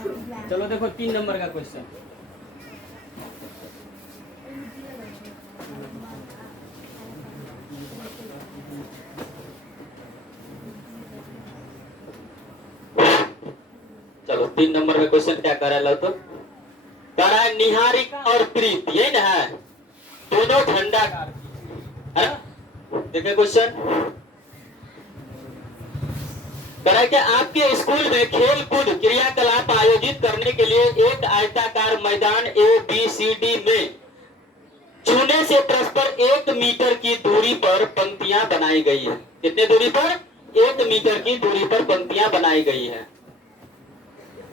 चलो देखो 3 नंबर का क्वेश्चन। चलो 3 नंबर का क्वेश्चन क्या कह रहा है, लो तो कह रहा है निहारिका और प्रीत, यही ना है, दोनों झंडा गाड़ती है ना। देखिए क्वेश्चन कह रहा है कि आपके स्कूल में खेल कूद क्रियाकलाप आयोजित करने के लिए एक आयताकार मैदान ABCD में चूने से परस्पर 1 मीटर की दूरी पर पंक्तियां बनाई गई है। कितने दूरी पर? 1 मीटर की दूरी पर पंक्तियां बनाई गई है।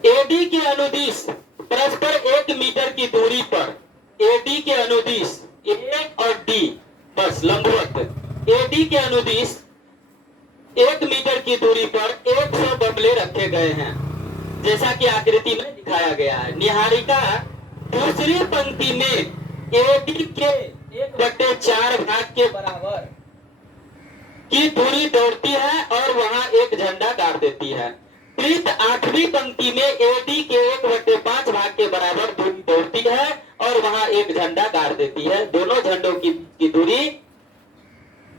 AD के अनुदिश परस्पर 1 मीटर की दूरी पर, AD के अनुदिश A और D बस लंबवत, AD के अनुदिश 1 मीटर की दूरी पर 100 गमले रखे गए हैं, जैसा कि आकृति में दिखाया गया है। निहारिका दूसरी पंक्ति में AD के 1/4 भाग के बराबर की दूरी दौड़ती है और वहां एक झंडा गाड़ देती है। प्रीत 8वीं पंक्ति में AD के 1/5 भाग के बराबर दूरी दौड़ती है और वहां एक झंडा गाड़ देती है। दोनों झंडों की दूरी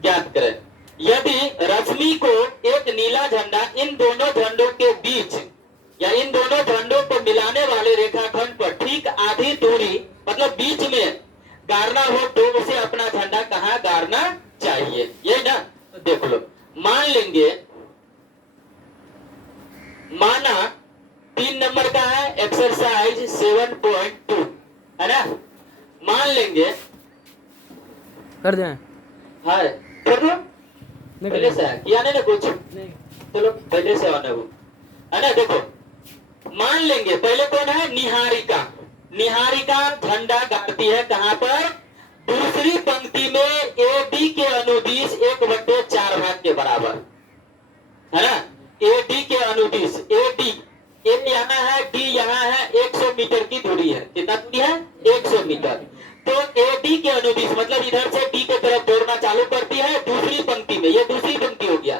ज्ञात करें। यदि रश्मि को एक नीला झंडा इन दोनों झंडों के बीच या इन दोनों झंडों को मिलाने वाले रेखाखंड पर ठीक आधी दूरी मतलब बीच में गाड़ना हो तो उसे अपना झंडा कहां गाड़ना चाहिए, ये ना। तो देख लो, मान लेंगे, माना 3 नंबर का है एक्सरसाइज 7.2 है ना। मान लेंगे कर दें है कर दो पहले से किया नहीं ना कुछ नहीं। चलो पहले से आना वो है ना। देखो मान लेंगे पहले कौन है, निहारिका। निहारिका झंडा गाड़ती है कहां पर? दूसरी पंक्ति में AD के अनुदिश 1/4 भाग के बराबर है ना। AD के अनुदिश AD A यहाँ है, D यहाँ है, 100 मीटर की दूरी है। कितना दूरी है? 100 मीटर। तो AD के अनुदिश मतलब इधर से D के तरफ दौड़ना चालू करती है दूसरी पंक्ति में, ये दूसरी पंक्ति हो गया,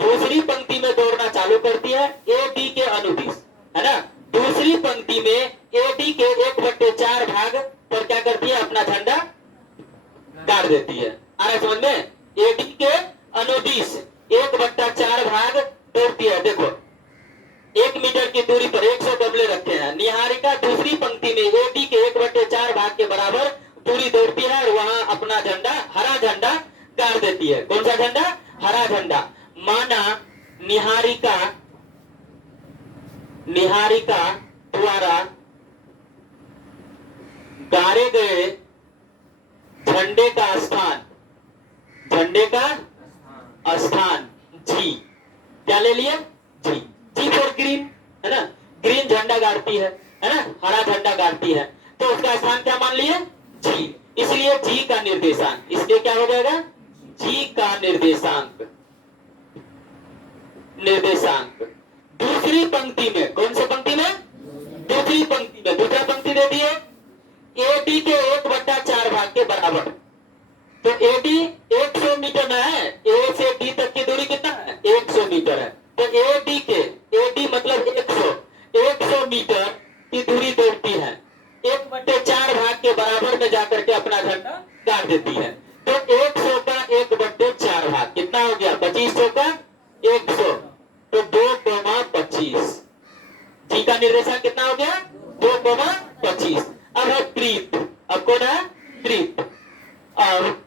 दूसरी पंक्ति में दौड़ना चालू करती है AD के अनुदिश है ना। दूसरी पंक्ति में AD के 1/4 भाग पर क्या करती है, अपना झंडा गाड़ देती है। आ रहा समझ में? AD के अनुदिश 1/4 भाग दौड़ती है। देखो 1 मीटर की दूरी पर 100 गमले रखे हैं। निहारिका दूसरी पंक्ति में AD के 1/4 भाग के बराबर दूरी दौड़ती है और वहां अपना झंडा, हरा झंडा गाड़ देती है। कौन सा झंडा? हरा झंडा। माना निहारिका द्वारा गाड़े गए झंडे का स्थान G, क्या ले लिया? G फॉर ग्रीन है ना। ग्रीन झंडा गाड़ती है ना, हरा झंडा गाड़ती है, तो उसका स्थान क्या मान लिए? G। इसलिए G का निर्देशांक, इसलिए क्या हो जाएगा? G का निर्देशांक दूसरी पंक्ति में, कौन सी पंक्ति में? दूसरी पंक्ति में, दूसरा पंक्ति दे दिए AD के 1/4 भाग के बराबर। तो AD 100 मीटर में है, A से D तक की दूरी कितना है? 100 मीटर है। तो AD मतलब 100 मीटर की दूरी दौड़ती है, 1/4 भाग के बराबर में जाकर के अपना झंडा गाड़ देती है। तो 100 का 1/4 भाग कितना हो गया? 2500 का 100, तो 2,25। जी का निर्देशांक कितना हो गया? 2,25। अब है प्रीत। अब कौन है? प्रीत। अब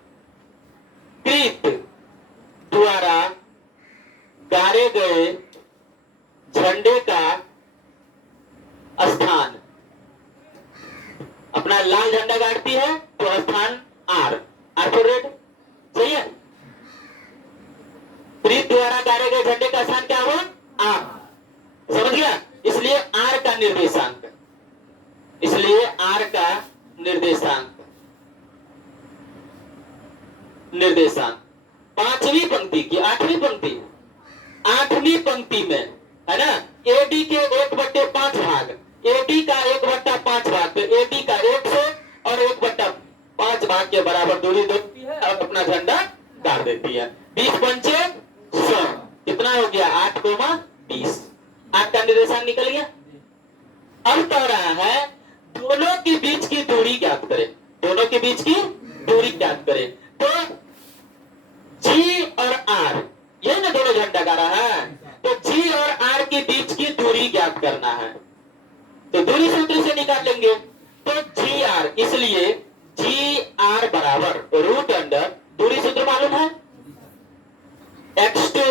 प्रीत द्वारा गाड़े गए झंडे का स्थान, अपना लाल झंडा गाड़ती है तो स्थान R फॉर रेड, सही है। प्रीत द्वारा गाड़े गए झंडे का स्थान क्या हुआ? R, समझ गया। इसलिए R का निर्देशांक 5वीं पंक्ति की 8वीं पंक्ति में है ना, AD के 1/5 भाग, AD का 1/5 भाग, तो AD का 100 और 1/5 भाग के बराबर दूरी दौड़ती है और अपना झंडा गाड़ देती है। 20 पंचे 100, कितना हो गया? 8,20। 8 का निर्देशांक निकल गया। अब कह रहा है दोनों के बीच की दूरी ज्ञात करें, दोनों के बीच की दूरी ज्ञात करें। तो जी और आर, ये ना दोनों झंडा गाड़ा है, तो जी और आर के बीच की दूरी ज्ञात करना है। तो दूरी सूत्र से निकाल लेंगे। तो जी आर, इसलिए जी आर बराबर रूट अंडर, दूरी सूत्र मालूम है, x2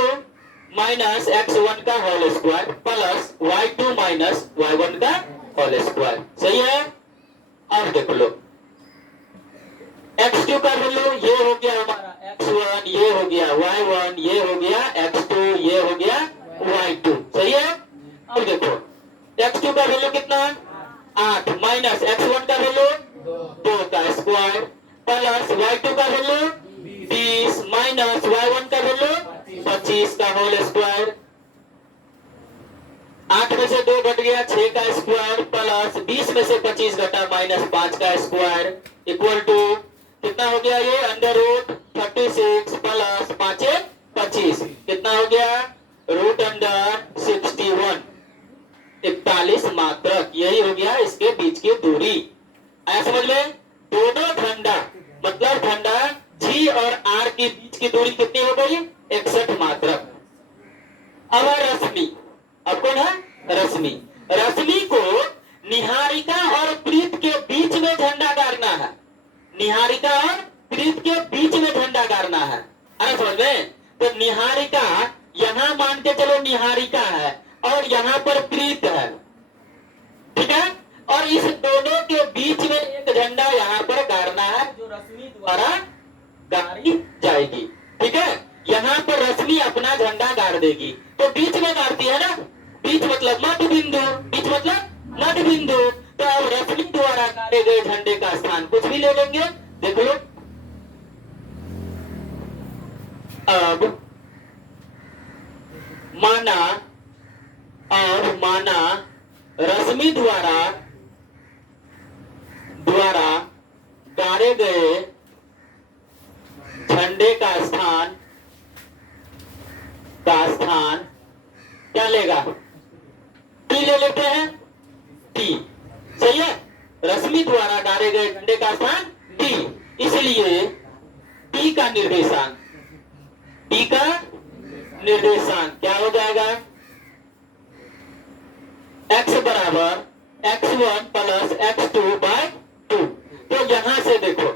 माइनस x1 का whole square plus y2 minus y1 का होल स्क्वायर। सही है। अब देख लो x2 का वैल्यू ये हो गया हमारा x1, ये हो गया y1, ये हो गया x2, ये हो गया y2। सही है। अब देखो x2 का वैल्यू कितना, 8 माइनस x1 का वैल्यू 2 का स्क्वायर प्लस y2 का वैल्यू 20 माइनस y1 का वैल्यू 25 का होल स्क्वायर। 8 में से 2 घट गया 6 का स्क्वायर प्लस 20 में से 25 घटा माइनस 5 का स्क्वायर इक्वल टू कितना हो गया, ये अंडर रूट 36 प्लस 5 25 कितना हो गया, रूट अंडर 61, 41 मात्रक। यही हो गया इसके बीच की दूरी। आया समझ में। दोनों झंडा मतलब झंडा जी और आर के बीच की दूरी कितनी हो गई, 61 मात्रक। अब रश्मि, अब कौन है, रश्मि। रश्मि को निहारिका और प्रीत के बीच में झंडा गाड़ना है, निहारिका और प्रीत के बीच में झंडा गाड़ना है। अरे समझ में। तो निहारिका यहां मान के चलो निहारिका है और यहां पर प्रीत है, ठीक है। और इस दोनों के बीच में एक झंडा यहां पर गाड़ना है जो रश्मि द्वारा गाड़ी जाएगी, ठीक है। यहां पर रश्मि अपना झंडा गाड़ देगी, तो बीच में गाड़ती है ना, बीच मतलब मध्य बिंदु, बीच मतलब मध्य बिंदु। तो अब रश्मि द्वारा गाड़े गए झंडे का स्थान कुछ भी ले लेंगे। देख लो अब माना रश्मि द्वारा गाड़े गए झंडे का स्थान क्या लेगा, टी ले लेते हैं, टी। सही है। रश्मि द्वारा गाड़े गए झंडे का स्थान टी, इसलिए टी का निर्देशांक, टी का निर्देशांक क्या हो जाएगा, x बराबर x1 प्लस x2 बाय 2। तो यहां से देखो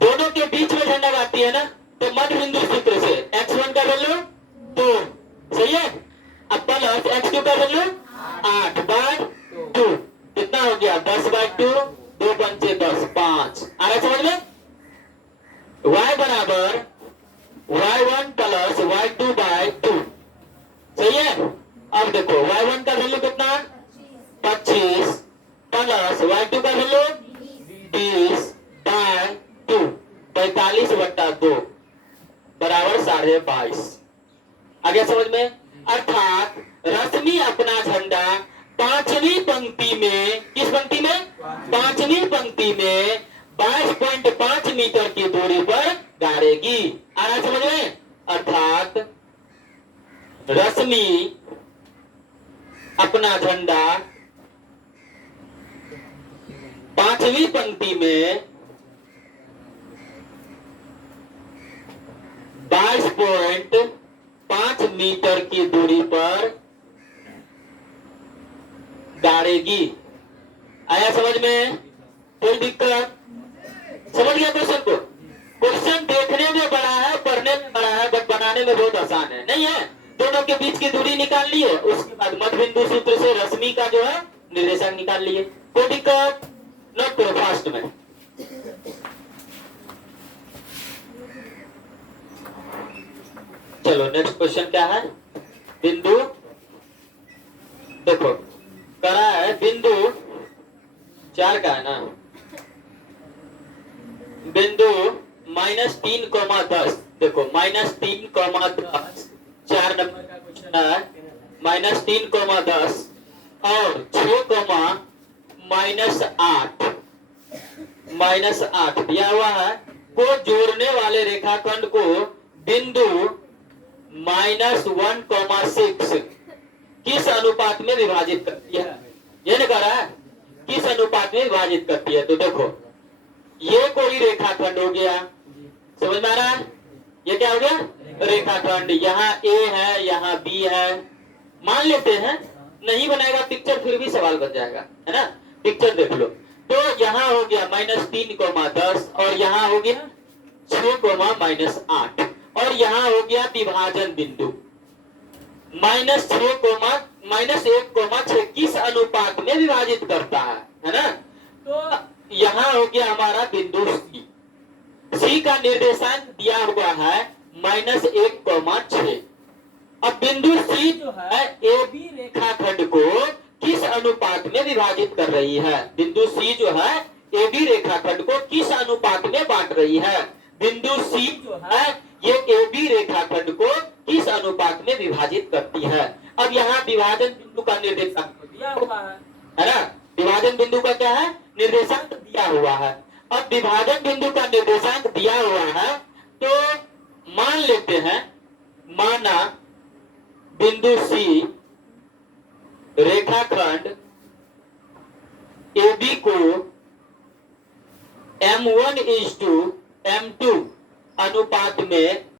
दोनों के बीच में झंडा गाड़ती है ना, तो मध्य बिंदु सूत्र से x1 का वैल्यू 2, सही है। अब प्लस x2 का वैल्यू 8 बाय 2 कितना हो गया, 10 बाय 2, 2 पंचे 10, 5। आ रहा समझ में। y बराबर y1 प्लस y2 बाय 2, सही है। अब देखो y1 का वैल्यू कितना, 25 प्लस y2 का वैल्यू 20 बाय 2, 45/2 बराबर 22.5। आ गया समझ में। अर्थात रश्मि अपना झंडा पांचवी पंक्ति में, किस पंक्ति में, पांचवी पंक्ति में 22.5 मीटर की दूरी पर गाड़ेगी। आ रहा समझ में। अर्थात रश्मि अपना झंडा पांचवी पंक्ति में 22.5 मीटर की दूरी पर गाड़ेगी। आया समझ में, कोई दिक्कत, समझ गया क्वेश्चन को। क्वेश्चन देखने में बड़ा है, पढ़ने में बड़ा है, बट बनाने में बहुत आसान है, नहीं है। दोनों के बीच की दूरी निकाल लिए, उसके बाद मध्य बिंदु सूत्र से रश्मि का जो है निर्देशांक निकाल लिए। कोई दिक्कत, नोट करो फास्ट में। चलो नेक्स्ट क्वेश्चन क्या है, बिंदु देखो करा है, बिंदु 4 का है ना, बिंदु -3,10। देखो -3,10 4 नंबर का क्वेश्चन है। -3,10 और 6,-8 दिया हुआ है, को जोड़ने वाले रेखाखंड को बिंदु -1,6 किस अनुपात में विभाजित करती है, ये नहीं कह रहा है, किस अनुपात में विभाजित करती है। तो देखो ये कोई रेखाखंड हो गया, समझ में आ रहा है, ये क्या हो गया रेखाखंड, यहाँ ए है यहाँ बी है, मान लेते हैं, नहीं बनाएगा पिक्चर फिर भी सवाल बन जाएगा, है ना। पिक्चर देख लो, तो यहाँ हो गया -3,10 और यहाँ हो गया 6,-8 और यहाँ हो गया विभाजन बिंदु -1,6 किस अनुपात में विभाजित करता है ना। तो यहाँ हो गया हमारा बिंदु सी, सी का निर्देशांक दिया हुआ है -1,6। अब बिंदु सी जो है ए बी रेखाखंड को किस अनुपात में विभाजित कर रही है, बिंदु सी जो है ए बी रेखाखंड को किस अनुपात में बांट रही है, बिंदु सी जो है ये ए बी रेखाखंड को किस अनुपात में विभाजित करती है। अब यहाँ विभाजन बिंदु का निर्देशांक दिया हुआ है ना, विभाजन बिंदु का क्या है निर्देशांक दिया हुआ है। अब विभाजन बिंदु का निर्देशांक दिया हुआ है तो मान लेते हैं, माना बिंदु सी रेखाखंड ए बी को M1:M2 अनुपात में